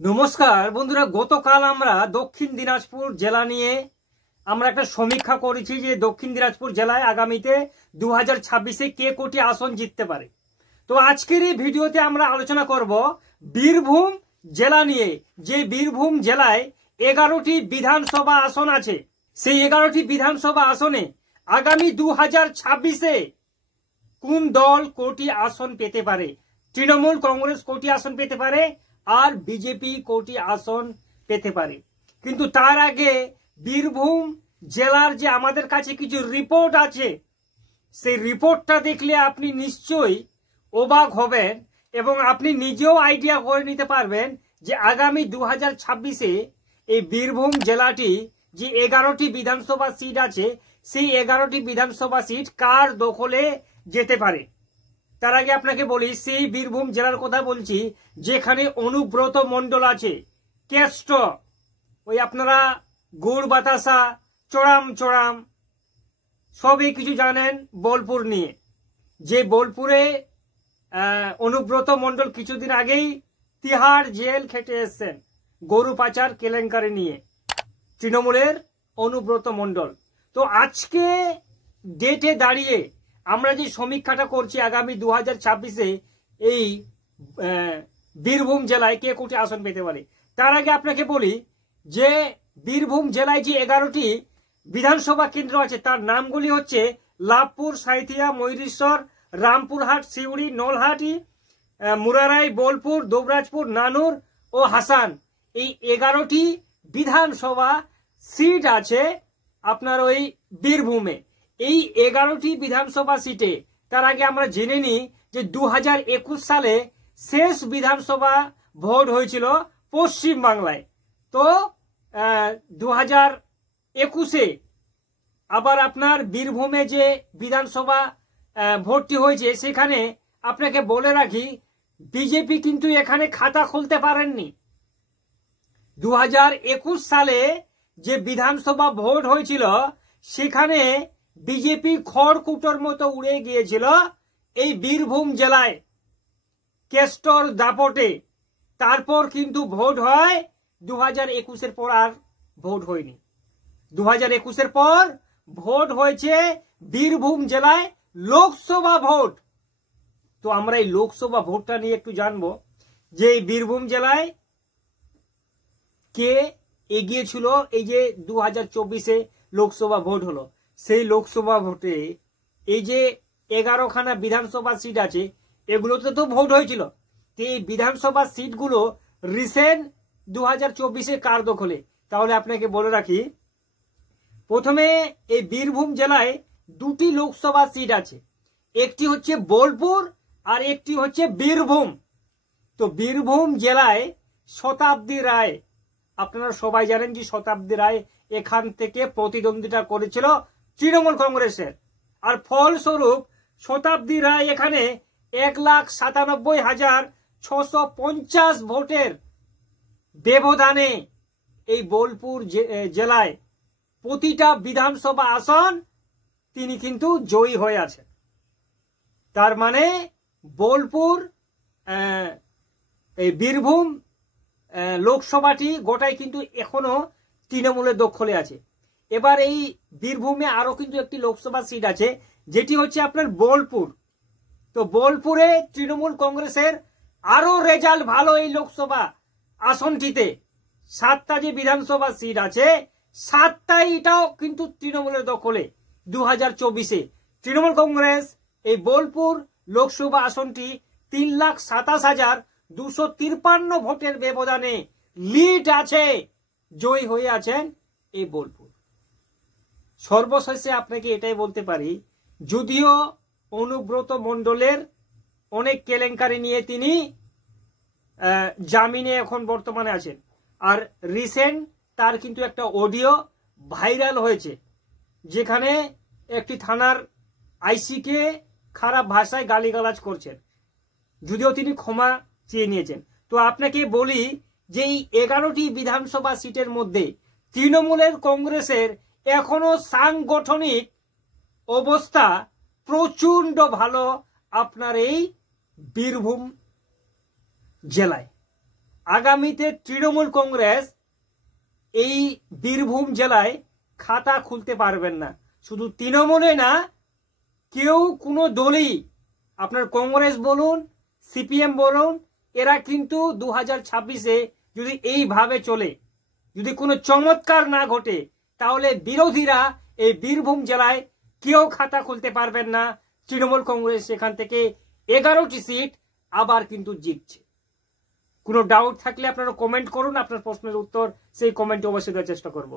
নমস্কার বন্ধুরা, গতকাল আমরা দক্ষিণ দিনাজপুর জেলা নিয়ে আমরা একটা সমীক্ষা করেছি যে দক্ষিণ দিনাজপুর জেলায় আগামীতে 2026-এ কে কোটি আসন জিততে পারে। তো আজকের এই ভিডিওতে আমরা আলোচনা করব বীরভূম জেলা নিয়ে, যে বীরভূম জেলায় 11টি বিধানসভা আসন আছে। সেই 11টি বিধানসভা আসনে আগামী 2026-এ কোন দল কোটি আসন পেতে পারে। তৃণমূল কংগ্রেস কোটি আসন পেতে পারে আর বিজেপি কোটি আসন পেতে পারে। কিন্তু তার আগে বীরভূম জেলার যে আমাদের কাছে কিছু রিপোর্ট আছে, সেই রিপোর্টটা দেখলে আপনি নিশ্চয়ই অবাক হবেন এবং আপনি নিজেও আইডিয়া করে নিতে পারবেন যে আগামী 2026-এ এই বীরভূম জেলাটি যে 11টি বিধানসভা সিট আছে, সেই 11টি বিধানসভা সিট কার দখলে যেতে পারে। তার আগে আপনাকে বলি, সেই বীরভূম জেলার কথা বলছি যেখানে অনুব্রত মণ্ডল আছে, কেষ্ট, ওই আপনারা গুড় বাতাসা, চড়াম সবই কিছু জানেন বোলপুর নিয়ে। যে বোলপুরে অনুব্রত মণ্ডল কিছুদিন আগেই তিহাড় জেল খেটে এসছেন গরু পাচার কেলেঙ্কারি নিয়ে, তৃণমূলের অনুব্রত মণ্ডল। তো আজকে ডেটে দাঁড়িয়ে আমরা যে সমীক্ষাটা করছি আগামী 2026-এ এই বীরভূম জেলায় কে কোটি আসন পেতে পারে, তার আগে আপনাকে বলি যে বীরভূম জেলায় যে 11টি বিধানসভা কেন্দ্র আছে তার নামগুলি হচ্ছে লাভপুর, সাঁইথিয়া, ময়ূরেশ্বর, রামপুরহাট, সিউড়ি, নলহাটি, মুরারাই, বোলপুর, দুবরাজপুর, নানুর ও হাসান। এই 11টি বিধানসভা সিট আছে আপনার ওই বীরভূমে। এই 11টি বিধানসভা সিটে তার আগে আমরা জেনে নিই যে 2021 সালে শেষ বিধানসভা ভোট হয়েছিল পশ্চিম বাংলায়। তো 2021-এ আবার আপনার বীরভূমে যে বিধানসভা ভোটটি হয়েছে, সেখানে আপনাকে বলে রাখি বিজেপি কিন্তু এখানে খাতা খুলতে পারেননি। 2021 সালে যে বিধানসভা ভোট হয়েছিল সেখানে বিজেপি খড়কুটোর মতো উড়ে গিয়েছিল এই বীরভূম জেলায় কেষ্টর দাপটে। তারপর কিন্তু ভোট হয় 2021-এর পর আর ভোট হয়নি। 2021-এর পর ভোট হয়েছে বীরভূম জেলায় লোকসভা ভোট। তো আমরা এই লোকসভা ভোটটা নিয়ে একটু জানবো যে এই বীরভূম জেলায় কে এগিয়ে ছিল। এই যে 2024-এ লোকসভা ভোট হলো, সেই লোকসভা ভোটে এই যে 11খানা বিধানসভা সিট আছে এগুলোতে তো ভোট হয়েছিল। তো এই বিধানসভা সিটগুলো রিসেন্ট 2024-এ কার দখলে, তাহলে আপনাকে বলে রাখি প্রথমে এই বীরভূম জেলায় 2টি লোকসভা সিট আছে, একটি হচ্ছে বোলপুর আর একটি হচ্ছে বীরভূম। তো বীরভূম জেলায় শতাব্দী রায়, আপনারা সবাই জানেন যে শতাব্দী রায় এখান থেকে প্রতিদ্বন্দ্বিতা করেছিল তৃণমূল কংগ্রেসের, আর ফলস্বরূপ শতাব্দী রায় এখানে 1,97,650 ভোটের ব্যবধানে এই বোলপুর জেলায় প্রতিটা বিধানসভা আসন তিনি কিন্তু জয়ী হয়ে আছেন। তার মানে বোলপুর এই বীরভূম লোকসভাটি গোটাই কিন্তু এখনো তৃণমূলের দখলে আছে। এবার এই বীরভূমে আরো কিন্তু একটি লোকসভা সিট আছে যেটি হচ্ছে আপনার বোলপুর। তো বোলপুরে তৃণমূল কংগ্রেসের আরো রেজাল্ট ভালো। এই লোকসভা আসনটিতে 7টা যে বিধানসভা সিট আছে 7টাই এটাও কিন্তু তৃণমূলের দখলে। 2024-এ তৃণমূল কংগ্রেস এই বোলপুর লোকসভা আসনটি 3,27,253 ভোটের ব্যবধানে লিড আছে, জয়ী হয়ে আছেন এই বোলপুর। সর্বশেষে আপনাকে এটাই বলতে পারি, যদিও অনুব্রত মণ্ডলের অনেক কেলেঙ্কারি নিয়ে তিনি জামিনে এখন বর্তমানে আছেন, আর রিসেন্ট তার কিন্তু একটা অডিও ভাইরাল হয়েছে যেখানে একটি থানার আইসিকে খারাপ ভাষায় গালিগালাজ করছেন, যদিও তিনি ক্ষমা চেয়ে নিয়েছেন। তো আপনাকে বলি যে এই 11টি বিধানসভা সিটের মধ্যে তৃণমূলের কংগ্রেসের এখনো সাংগঠনিক অবস্থা প্রচন্ড ভালো আপনার এই বীরভূম জেলায়। আগামীতে তৃণমূল কংগ্রেস এই বীরভূম জেলায় খাতা খুলতে পারবেন না। শুধু তৃণমূলে না, কেউ কোনো দলই, আপনার কংগ্রেস বলুন, সিপিএম বলুন, এরা কিন্তু 2026-এ যদি এইভাবে চলে, যদি কোনো চমৎকার না ঘটে, তাহলে বিরোধীরা এই বীরভূম জেলায় কেউ খাতা খুলতে পারবেন না। তৃণমূল কংগ্রেস এখান থেকে 11টি সিট আবার কিন্তু জিতছে। কোনো ডাউট থাকলে আপনারা কমেন্ট করুন, আপনার প্রশ্নের উত্তর সেই কমেন্টে অবশ্যই দেওয়ার চেষ্টা করব।